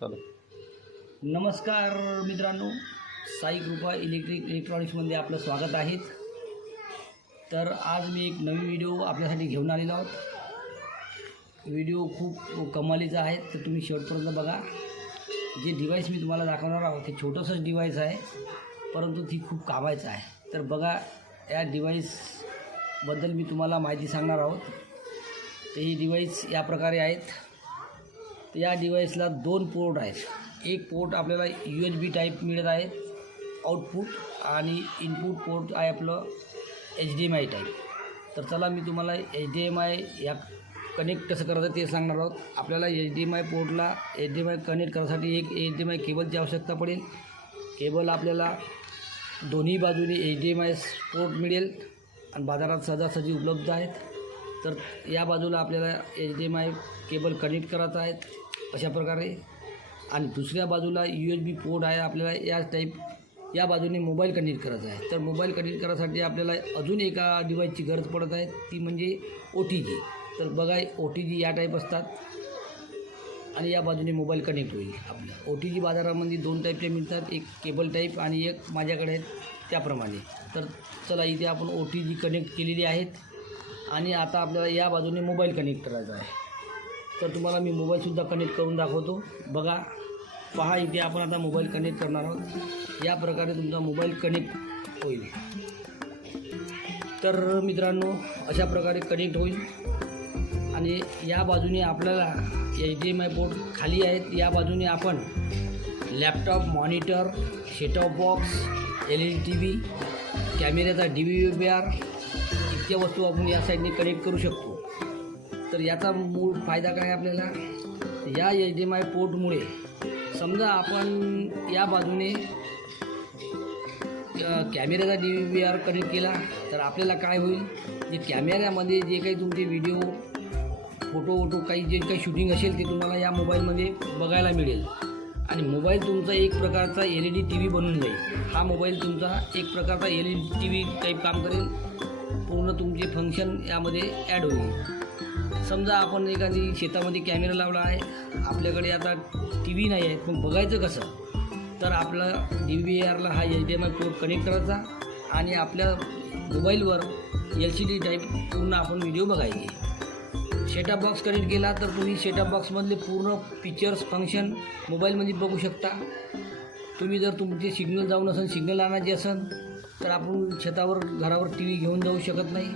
चालेल। नमस्कार मित्रांनो, साई कृपा इलेक्ट्रॉनिक्समध्ये आपलं स्वागत आहे। तर आज मी एक नवीन व्हिडिओ आपल्यासाठी घेऊन आलेलो आहोत। व्हिडिओ खूप कमालीचा आहे, तर तुम्ही शेवटपर्यंत बघा। जे डिव्हाइस मी तुम्हाला दाखवणार आहोत ते छोटंसंच डिव्हाइस आहे, परंतु ती खूप कामाचं आहे। तर बघा, या डिव्हाइसबद्दल मी तुम्हाला माहिती सांगणार आहोत। तर ही डिव्हाइस या प्रकारे आहेत। तर या डिव्हाइसला 2 पोर्ट आहेत। एक पोर्ट आपल्याला USB टाईप मिळत आहे आउटपुट, आणि इनपुट पोर्ट आहे आपलं HDMI टाईप। तर चला मी तुम्हाला HDMI या कनेक्ट कसं करायचं ते सांगणार आहोत। आपल्याला HDMI पोर्टला HDMI कनेक्ट करण्यासाठी एक HDMI केबलची आवश्यकता पडेल। केबल आपल्याला दोन्ही बाजूने HDMI पोर्ट मिळेल आणि बाजारात सहजासहजी उपलब्ध आहेत। तर या बाजूला आपल्याला HDMI केबल कनेक्ट करायचा आहे अशा प्रकारे, आणि दुसऱ्या बाजूला USB पोर्ट आहे आपल्याला या टाईप। या बाजूने मोबाईल कनेक्ट करायचा आहे। तर मोबाईल कनेक्ट करायसाठी आपल्याला अजून एका डिव्हाइसची गरज पडत आहे, ती म्हणजे OTG। तर बघा, OTG या टाईप असतात आणि या बाजूने मोबाईल कनेक्ट होईल आपल्या। OTG बाजारामध्ये 2 टाईपचे मिळतात, एक केबल टाईप आणि एक माझ्याकडे आहे त्याप्रमाणे। तर चला, इथे आपण OTG कनेक्ट केलेली आहेत आणि आता आपल्याला या बाजूने मोबाईल कनेक्ट करायचा आहे। तर तुम्हाला मी मोबाईलसुद्धा कनेक्ट करून दाखवतो। बघा, पहा, इथे आपण आता मोबाईल कनेक्ट करणार आहोत। या प्रकारे तुमचा मोबाईल कनेक्ट होईल। तर मित्रांनो, अशा प्रकारे कनेक्ट होईल। आणि या बाजूने आपल्याला HDMI पोर्ट खाली आहेत। या बाजूने आपण laptop, monitor, setup box, LED TV, कॅमेऱ्याचा DVR इतक्या वस्तू आपण या साईडने कनेक्ट करू शकतो। तर याचा मूळ फायदा काय आपल्याला, या HDMI पोर्टमुळे समजा आपण या बाजूने कॅमेऱ्याचा DVR कनेक्ट केला तर आपल्याला काय होईल, जे कॅमेऱ्यामध्ये जे काही तुमचे व्हिडिओ, फोटो काही जे काही शूटिंग असेल ते तुम्हाला या मोबाईलमध्ये बघायला मिळेल। आणि मोबाईल तुमचा एक प्रकारचा LED TV बनून जाईल। हा मोबाईल तुमचा एक प्रकारचा LED TV टाईप काम करेल। पूर्ण तुमचे फंक्शन यामध्ये ॲड होईल। समजा आपण एखादी शेतामध्ये कॅमेरा लावला आहे, आपल्याकडे आता TV नाही आहे, पण बघायचं कसं, तर आपला DVRला हा HDMI पोर्ट कनेक्ट करायचा आणि आपल्या मोबाईलवर LCD टाईप पूर्ण आपण व्हिडिओ बघायचे। सेटअप बॉक्स कनेक्ट केला तर तुम्ही सेटअप बॉक्समधले पूर्ण पिक्चर्स, फंक्शन मोबाईलमध्ये बघू शकता। तुम्ही जर तुमचे सिग्नल जाऊन असेल, सिग्नल आणायचे असेल, तर आपण शेतावर, घरावर TV घेऊन जाऊ शकत नाही।